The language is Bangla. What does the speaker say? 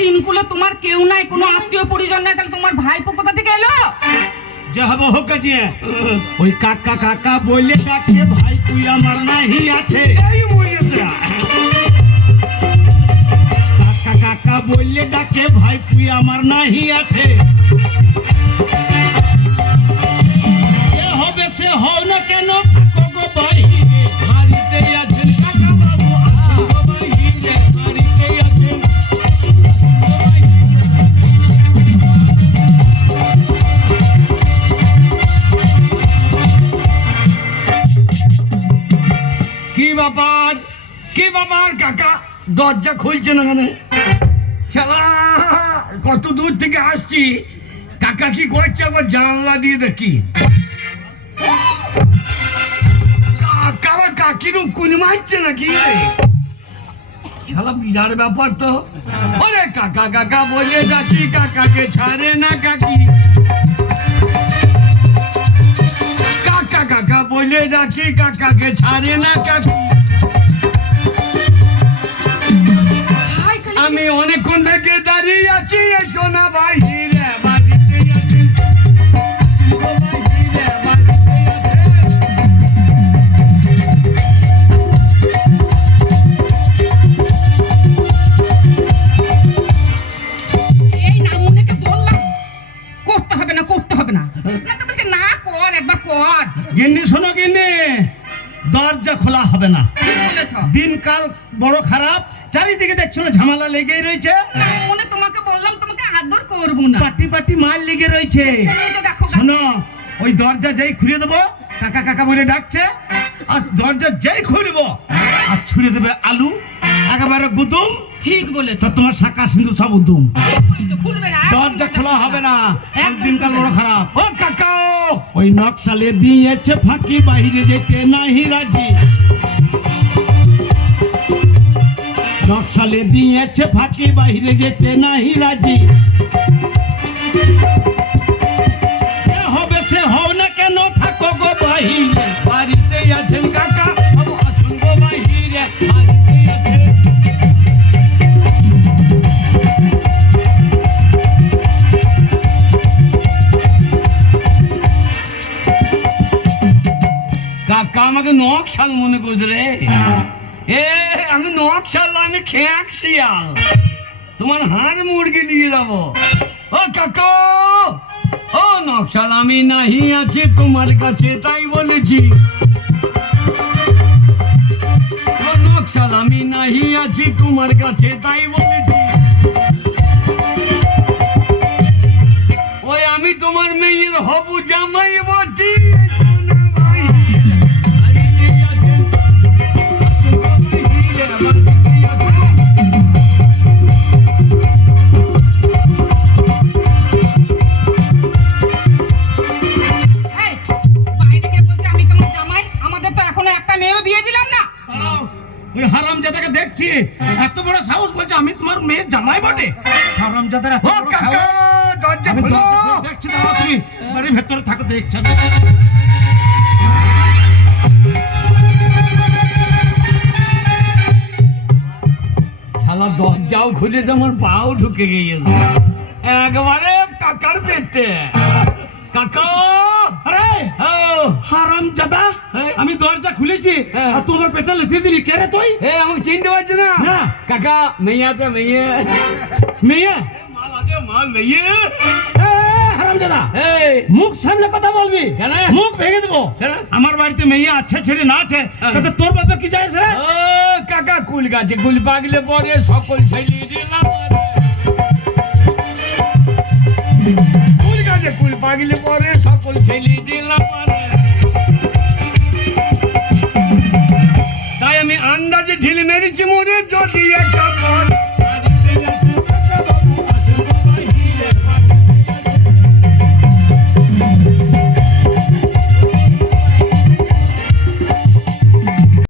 তোমার কেউ নাই কোনো আত্মীয় পরিজন নাই তাহলে তোমার ভাইপো কোথা থেকে এলো? যে হবে হোক কাজে ওই কাকা কাকা বললে ডাকে ভাই তুই আমার নাহি আছে। কাকা কাকা বললে ডাকে ভাই তুই আমার নাহি আছে। যে হবে সে হও না কেন? কি ব্যাপার কাকা? দরজা খুলছে না কেন? শালা, কত দূর থেকে আসছি। কাকা কি করছে আবার জানলা দিয়ে দেখি। কাকা আবার কাকির কুনি মারছে নাকি? শালা, বিরাট ব্যাপার তো। ওরে কাকা কাকা বলে যাচ্ছি, কাকাকে ছাড়ে না কাকি। কাকা কাকা বলে ডাকি কাকাকে ছাড়ে না কাকি। না তো বলছে না কর একবার কর। গিন্নি শোনো গিন্নি দরজা খোলা হবে না। দিনকাল বড় খারাপ চারিদিকে দেখছ না ঝামেলা লেগেই রয়েছে? নামুনে তোমাকে বললাম তোমাকে আদর করব না। পাটি পাটি মাল লেগে রয়েছে। শোনো ওই দরজা যেই খুলে দেবো কাকা কাকা বলে ডাকছে আর দরজা যেই খুলব আর ছুড়ে দেবে আলু একেবারে গুদুম। ঠিক বলেছ। তো তোমার শাকা সিন্ধু সব উদুম। দরজা খোলা হবে না। আর দিনকাল বড় খারাপ। ও কাকা ওই নকশালে দিয়েছে ফাঁকি বাইরে যেতে নাহি রাজি। নকশালে দিয়েছে ফাঁকি, বাইরে যেতে নাহি রাজি। হবে সে হও না কেন, থাকো গো বাহিরে। বাড়িতে আছেন কাকা বাহিরে। কাকা, আমাকে মনে করছে রে। এ আমি নকশাল না, আমি খেয়াক শিয়াল তোমার হাড় মুরগি দিয়ে যাব। ও কাকু! ও নকশাল আমি নাহি আছি তোমার কাছে তাই বলেছি। ও নকশাল আমি নাহি আছি তোমার কাছে তাই বলেছি। হারাম জাদাকে দেখছি। এত বড় সাহস বলছে আমি তোমার মেয়ের জামাই বটে। হারাম জাদার এত ও বড় কাকা। দরজা খোলো। দেখছি দাঁড়াও তুমি। বাড়ির ভেতরে থাকো দেখছি। শালা দরজাও খুলেছে আমার পাও ঢুকে গিয়েছে। একবারে কাকার পেটে। কাকা! আরে ও হারাম জাদা হ্যাঁ। আমি দরজা খুলেছি হ্যাঁ। আর তোমার পেটে লিখে দিলি কে রে তুই হে আমাকে চিনতে পারছ না না। কাকা মেয়ে আছে মেয়ে মেয়ে মাল আছে মাল মেয়ে হারাম জাদা এই মুখ সামলে কথা বলবি কেন? মুখ ভেঙে দেবো কেন? আমার বাড়িতে মেয়ে আছে ছেলে না আছে হ্যাঁ। তাতে তোর বাবা কি চাইছে রে ও কাকা কুল গাছে কুল পাগলে পরে সকল ছেলে দিলাম কুল গাছে কুল পাগলে পরে সকল ছেলে দিলাম